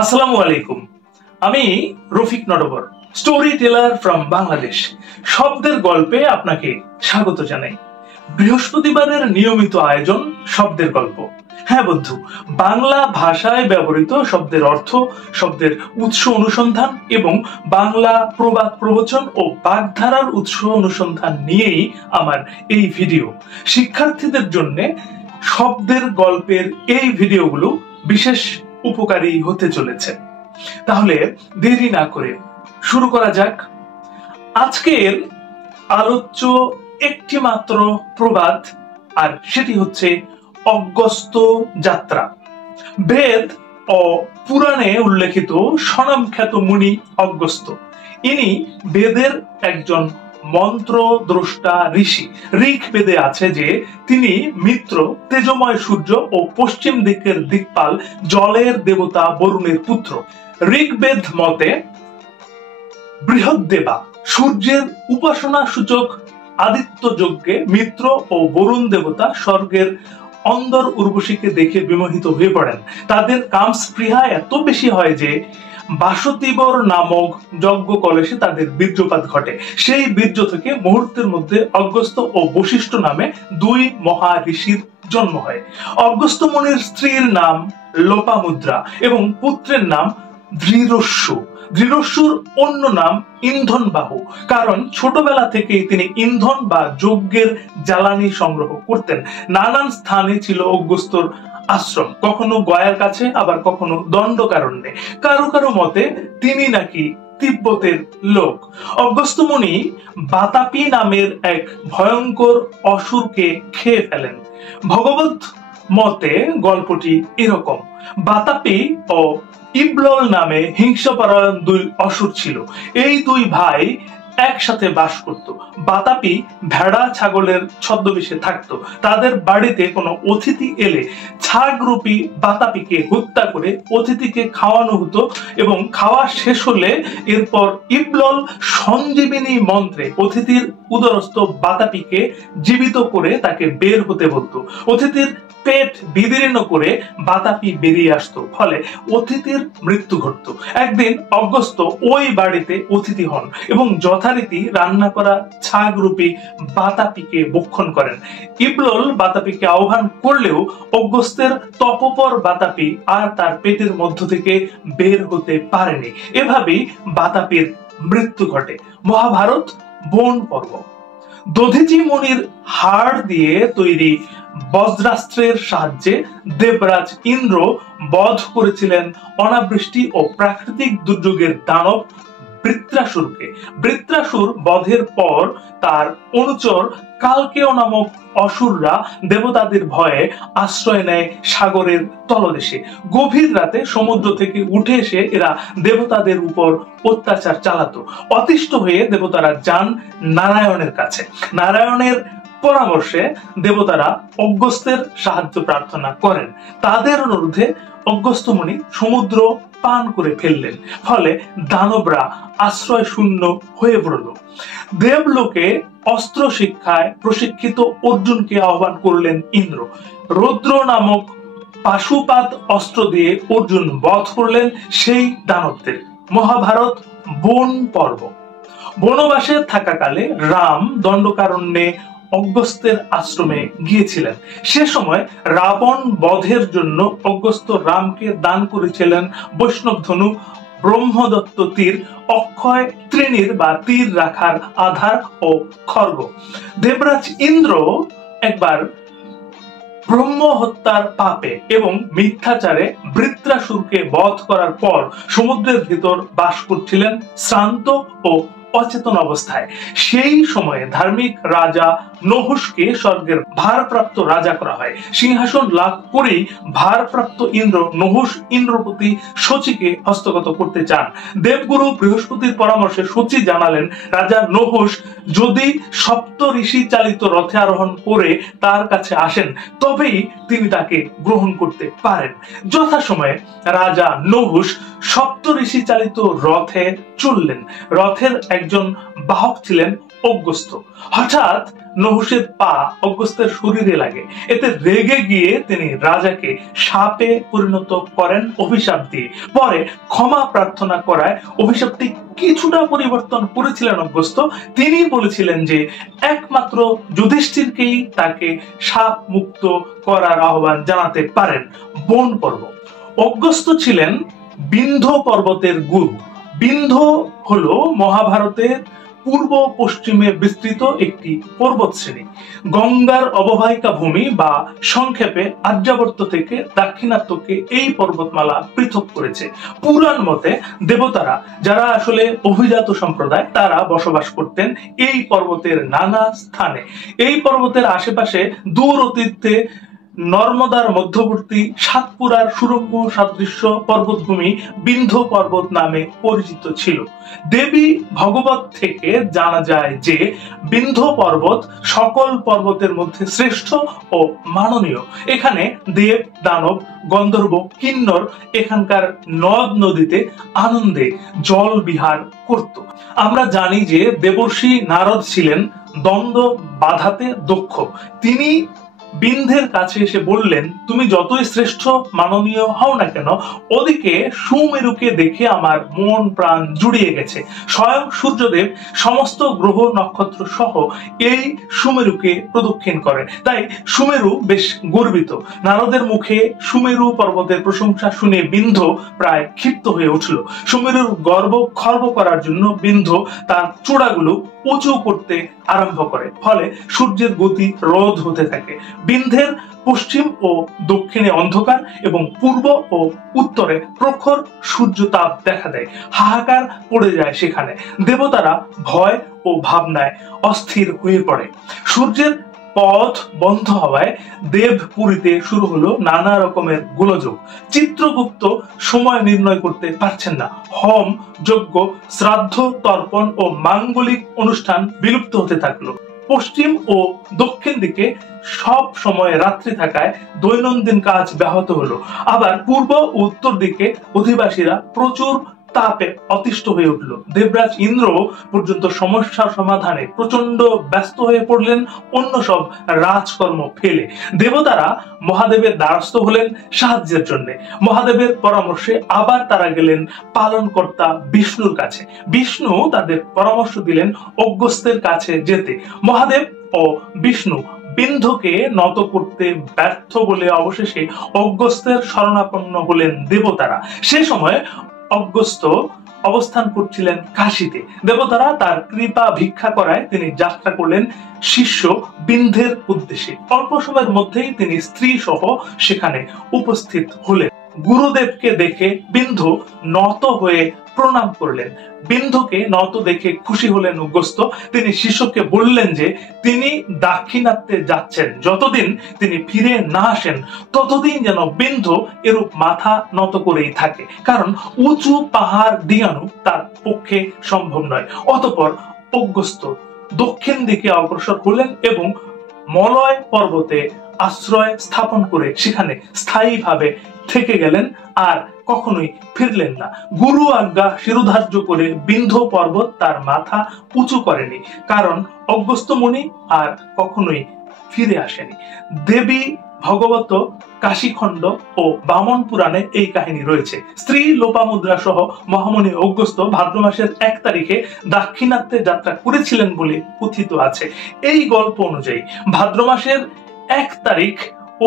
আসসালামু আলাইকুম। আমি Rafiq Natabar, story teller from Bangladesh. শব্দের গল্পে আপনাকে স্বাগত জানাই। বৃহস্পতিবারের নিয়মিত আয়োজন শব্দের গল্প। হ্যাঁ বন্ধু, বাংলা ভাষায় ব্যবহৃত শব্দের অর্থ, শব্দের উৎস অনুসন্ধান এবং বাংলা প্রবাদ প্রবচন ও বাগধারার উৎস অনুসন্ধান নিয়েই আমার এই ভিডিও। শিক্ষার্থীদের জন্য শব্দের গল্পের এই ভিডিওগুলো বিশেষ উপকারী হতে চলেছে। তাহলে দেরি না করে শুরু করা যাক। আজকের আলোচ্য একটি মাত্র প্রবাদ, আর সেটি হচ্ছে অগস্ত্য যাত্রা। বেদ ও পুরাণে উল্লেখিত স্বনামখ্যাত মুনি অগস্ত্য। ইনি বেদের একজন মন্ত্র দ্রষ্টা ঋষি। ঋগ্বেদে আছে যে তিনি মিত্র, তেজময় সূর্য ও পশ্চিম দিকের দিকপাল জলের দেবতা বরুণের পুত্র। ঋগ্বেদ মতে বৃহদ্দেবা সূর্যের উপাসনা সূচক আদিত্য যজ্ঞে মিত্র ও বরুণ দেবতা স্বর্গের অন্দর উর্বশীকে দেখে বিমোহিত হয়ে পড়েন। তাদের কামস্পৃহা এত বেশি হয় যে বাসুদেবর নামক যজ্ঞ কলসে তাদের বীর্যপাত ঘটে। সেই বীর্য থেকে মুহূর্তের মধ্যে অগস্ত্য ও বশিষ্ঠ নামে দুই মহা ঋষির জন্ম হয়। অগস্ত্য মুনির স্ত্রীর নাম লোপামুদ্রা এবং পুত্রের নাম ধৃরস্যু। ধৃরস্যুর অন্য নাম ইন্ধনবাহু, কারণ ছোটবেলা থেকেই তিনি ইন্ধন বা যজ্ঞের জ্বালানি সংগ্রহ করতেন। নানান স্থানে ছিল অগস্ত্যর আশ্রম, কখনো গয়ার কাছে, আবার কখনো দণ্ডকারণ্যে। কারো কারো মতে তিনি নাকি তিব্বতের লোক। অগস্ত্য মুনি বাতাপি নামের এক ভয়ঙ্কর অসুরকে খেয়ে ফেলেন। ভগবত মতে গল্পটি এরকম: বাতাপি ও ইবলল নামে হিংসাপরায়ণ দুই অসুর ছিল। এই দুই ভাই একসাথে বাস করত। বাতাপি ভেড়া ছাগলের ছদ্মবেশে থাকতো। তাদের বাড়িতে কোনো অতিথি এলে ছাগরূপী বাতাপিকে হত্যা করে অতিথিকে খাওয়ানো হতো এবং খাওয়া শেষ হলে এরপর ইবলল সঞ্জীবিনী মন্ত্রে অতিথির উদরস্থ বাতাপিকে জীবিত করে তাকে বের হতে বলতো। অতিথির পেট বিদীর্ণ করে বাতাপি বেরিয়ে আসতো, ফলে অতিথির মৃত্যু ঘটতো। একদিন অগস্ত্য ওই বাড়িতে অতিথি হন এবং যথারীতি রান্না করা ছাগরূপী বাতাপিকে ভক্ষণ করেন। ইবলল বাতাপিকে আহ্বান করলেও অগস্ত্যের তপোপর বাতাপি আর তার পেটের মধ্য থেকে বের হতে পারেনি। এভাবেই বাতাপির মৃত্যু ঘটে। মহাভারত বন পর্ব। দধিচি মুনির হাড় দিয়ে তৈরি বজ্রাস্ত্রের সাহায্যে দেবরাজ ইন্দ্র বধ করেছিলেন অনাবৃষ্টি ও প্রাকৃতিক দুর্যোগের দানব বৃত্রাসুরকে। বৃত্রাসুর বধের পর তার অনুচর কালকেয় নামক অসুররা দেবতাদের ভয়ে আশ্রয় নেয় সাগরের তলদেশে। গভীর রাতে সমুদ্র থেকে উঠে এসে এরা দেবতাদের উপর অত্যাচার চালাতো। অতিষ্ঠ হয়ে দেবতারা যান নারায়ণের কাছে। নারায়ণের পরামর্শে দেবতারা অগস্ত্যের সাহায্য প্রার্থনা করেন। তাদের অনুরোধে অগস্ত্য মুনি সমুদ্র পান করে ফেললেন। ফলে দানবরা আশ্রয় শূন্য হয়ে পড়ল। দেবলোকে অস্ত্র শিক্ষায় প্রশিক্ষিত অর্জুনকে আহ্বান করলেন ইন্দ্র। রৌদ্র নামক পাশুপাত অস্ত্র দিয়ে অর্জুন বধ করলেন সেই দানবদের। মহাভারত বন পর্ব। বনবাসে থাকাকালে রাম দণ্ডকারণ্যে অগস্ত্যের আশ্রমে গিয়েছিলেন। সে সময় রাবণ বধের জন্য অগস্ত্য রামকে দান করেছিলেন বৈষ্ণব ধনু, ব্রহ্মদত্ত তীর, অক্ষয় তৃণীর বা তীর রাখার আধার ও খড়গ। দেবরাজ ইন্দ্র একবার ব্রহ্ম হত্যার পাপে এবং মিথ্যাচারে বৃত্রাসুরকে বধ করার পর সমুদ্রের ভিতর বাস করছিলেন শ্রান্ত ও অচেতন অবস্থায়। সেই সময়ে ধার্মিক রাজা নহুষকে স্বর্গের ভারপ্রাপ্ত রাজা করা হয়। সিংহাসন লাভ করেই ভারপ্রাপ্ত ইন্দ্র নহুষ ইন্দ্রপতি শচীকে হস্তগত করতে চান। দেবগুরু বৃহস্পতির পরামর্শে শচী জানালেন রাজা নহুষ যদি সপ্ত ঋষি চালিত রথে আরোহণ করে তার কাছে আসেন তবেই তিনি তাকে গ্রহণ করতে পারেন। যথাসময়ে রাজা নহুষ সপ্ত ঋষি চালিত রথে চললেন। রথের এক একজন বাহক ছিলেন অগস্ত্য। হঠাৎ নহুষের পা অগস্ত্যের শরীরে লাগে। এতে রেগে গিয়ে তিনি রাজাকে সাপে পরিণত করেন অভিশাপ দিয়ে। পরে ক্ষমা প্রার্থনা করায় অভিশাপটি কিছুটা পরিবর্তন করেছিলেন অগস্ত্য। তিনি বলেছিলেন যে একমাত্র যুধিষ্ঠিরকেই তাকে সাপ মুক্ত করার আহ্বান জানাতে পারেন। বন পর্ব। অগস্ত্য ছিলেন বিন্ধ্য পর্বতের গুরু। বিন্ধ্য হলো মহাভারতের পূর্ব পশ্চিমে বিস্তৃত একটি পর্বত শ্রেণী। গঙ্গার অববাহিকা ভূমি বা সংক্ষেপে আর্যাবর্ত থেকে দাক্ষিণাত্যকে এই পর্বতমালা পৃথক করেছে। পুরাণ মতে দেবতারা, যারা আসলে অভিজাত সম্প্রদায়, তারা বসবাস করতেন এই পর্বতের নানা স্থানে। এই পর্বতের আশেপাশে দূর অতীতে নর্মদার মধ্যবর্তী সাতপুরার সুরম্য সাদৃশ্য পর্বতভূমি বিন্ধ্য পর্বত নামে পরিচিত ছিল। দেবী ভগবত থেকে জানা যায় যে বিন্ধ্য পর্বত সকল পর্বতের মধ্যে শ্রেষ্ঠ ও মাননীয়। এখানে দেব, দানব, গন্ধর্ব, কিন্নর এখানকার নদ নদীতে আনন্দে জল বিহার করত। আমরা জানি যে দেবর্ষি নারদ ছিলেন দ্বন্দ্ব বাধাতে দক্ষ। তিনি বিন্ধ্যের কাছে এসে বললেন, তুমি যতই শ্রেষ্ঠ মাননীয় হও না কেন, ওদিকে সুমেরুকে দেখে আমার মন প্রাণ জুড়িয়ে গেছে। স্বয়ং সূর্যদেব সমস্ত গ্রহ নক্ষত্র সহ এই সুমেরুকে প্রদক্ষিণ করে, তাই সুমেরু বেশ গর্বিত। নারদের মুখে সুমেরু পর্বতের প্রশংসা শুনে বিন্ধ্য প্রায় ক্ষিপ্ত হয়ে উঠল। সুমেরুর গর্ব খর্ব করার জন্য বিন্ধ্য তার চূড়াগুলো উঁচু করতে আরম্ভ করে, ফলে সূর্যের গতি রোধ হতে থাকে। বিন্ধ্যের পশ্চিম ও দক্ষিণে অন্ধকার এবং পূর্ব ও উত্তরে প্রখর সূর্যতাপ দেখা দেয়। হাহাকার পড়ে যায় সেখানে। দেবতারা ভয় ও ভাবনায় অস্থির হয়ে পড়ে। সূর্যের পথ বন্ধ হওয়ায় দেবপুরীতে শুরু হলো নানা রকমের গোলযোগ। চিত্রগুপ্ত সময় নির্ণয় করতে পারছেন না। হোম, যজ্ঞ, শ্রাদ্ধ, তর্পণ ও মাঙ্গলিক অনুষ্ঠান বিলুপ্ত হতে থাকলো। পশ্চিম ও দক্ষিণ দিকে সব সময় রাত্রি থাকায় দৈনন্দিন কাজ ব্যাহত হলো। আবার পূর্ব ও উত্তর দিকে অধিবাসীরা প্রচুর তাপে অতিষ্ঠ হয়ে উঠল। দেবরাজ ইন্দ্র পর্যন্ত সমস্যার সমাধানে প্রচন্ড ব্যস্ত হয়ে পড়লেন অন্য সব রাজকর্ম ফেলে। দেবতারা মহাদেবের দ্বারস্থ হলেন সাহায্যের জন্য। মহাদেবের পরামর্শে আবার তারা গেলেন পালনকর্তা বিষ্ণুর কাছে। বিষ্ণু তাদের পরামর্শ দিলেন অগস্ত্যের কাছে যেতে। মহাদেব ও বিষ্ণু বিন্ধ্যকে নত করতে ব্যর্থ বলে অবশেষে অগস্ত্যের শরণাপন্ন হলেন দেবতারা। সে সময় অগস্ত্য অবস্থান করছিলেন কাশীতে। দেবতারা তার কৃপা ভিক্ষা করায় তিনি যাত্রা করলেন শিষ্য বিন্ধ্যের উদ্দেশ্যে। অল্প সময়ের মধ্যেই তিনি স্ত্রী সহ সেখানে উপস্থিত হলেন। গুরুদেবকে দেখে বিন্ধ্য নত হয়ে প্রণাম করলেন। বিন্ধ্যকে নত দেখে খুশি হলেন অগস্ত্য। তিনি শিষ্যকে বললেন যে তিনি দাক্ষিণাত্যে যাচ্ছেন, যতদিন তিনি ফিরে না আসেন ততদিন যেন বিন্ধ্য এরূপ মাথা নত করেই থাকে, কারণ উঁচু পাহাড় ডিঙানো তার পক্ষে সম্ভব নয়। অতঃপর অগস্ত্য দক্ষিণ দিকে অগ্রসর হলেন এবং মলয় পর্বতে আশ্রয় স্থাপন করে সেখানে স্থায়ীভাবে থেকে গেলেন, আর কখনোই ফিরলেন না। গুরু আজ্ঞা শিরোধার্য করে বিন্ধ্য পর্বত তার মাথা উঁচু করেনি, কারণ অগস্ত্য মুনি আর কখনোই ফিরে আসেনি। দেবী ভগবত কাশীখণ্ড ও বামন পুরাণে এই কাহিনী রয়েছে। স্ত্রী লোপামুদ্রা সহ মহামুনি অগস্ত্য ভাদ্র মাসের 1 তারিখে দাক্ষিণাত্যে যাত্রা করেছিলেন বলে কথিত আছে। এই গল্প অনুযায়ী ভাদ্র মাসের 1 তারিখ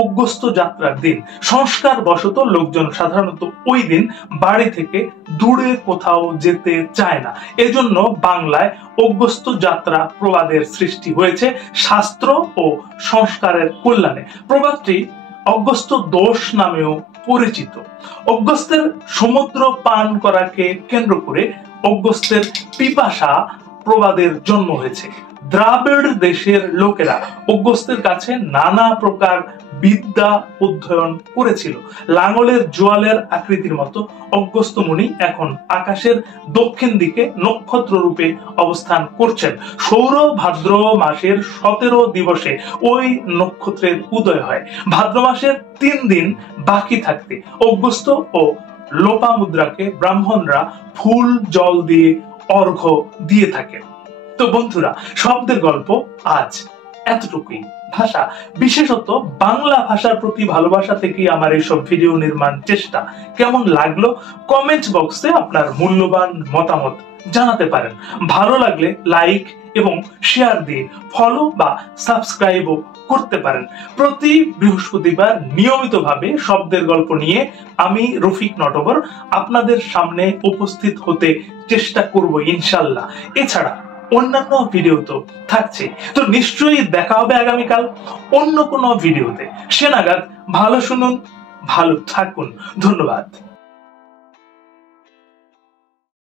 অগস্ত্য যাত্রার দিন। সংস্কার বশত লোকজন সাধারণত ওই দিন বাড়ি থেকে দূরে কোথাও যেতে চায় না। এজন্য বাংলায় অগস্ত্য যাত্রা প্রবাদের সৃষ্টি হয়েছে শাস্ত্র ও সংস্কারের কল্যাণে। প্রবাদটি অগস্ত্য দোষ নামেও পরিচিত। অগস্ত্যের সমুদ্র পান করাকে কেন্দ্র করে অগস্ত্যের পিপাসা প্রবাদের জন্ম হয়েছে। দ্রাবিড় দেশের লোকেরা অগস্ত্যের কাছে নানা প্রকার বিদ্যা অধ্যয়ন করেছিল। লাঙলের জোয়ালের আকৃতির মতো অগস্ত্য মুনি এখন আকাশের দক্ষিণ দিকে নক্ষত্র রূপে অবস্থান করছেন। সৌর ভাদ্র মাসের 17 দিবসে ওই নক্ষত্রের উদয় হয়। ভাদ্র মাসের 3 দিন বাকি থাকতে অগস্ত্য ও লোপামুদ্রাকে ব্রাহ্মণরা ফুল জল দিয়ে অর্ঘ্য দিয়ে থাকে। তো বন্ধুরা, শব্দের গল্প আজ এতটুকুই। ভাষা, বিশেষত বাংলা ভাষার প্রতি ভালোবাসা থেকে আমার এইসব ভিডিও নির্মাণ চেষ্টা। কেমন লাগলো কমেন্ট বক্সে আপনার মূল্যবান মতামত জানাতে পারেন। ভালো লাগলে লাইক এবং শেয়ার দিয়ে ফলো বা সাবস্ক্রাইবও করতে পারেন। প্রতি বৃহস্পতিবার নিয়মিতভাবে শব্দের গল্প নিয়ে আমি রফিক নটবর আপনাদের সামনে উপস্থিত হতে চেষ্টা করব ইনশাল্লাহ। এছাড়া অন্যান্য ভিডিও তো থাকছে, তো নিশ্চয়ই দেখা হবে আগামীকাল অন্য কোনো ভিডিওতে। সে নাগাদ ভালো শুনুন, ভালো থাকুন। ধন্যবাদ।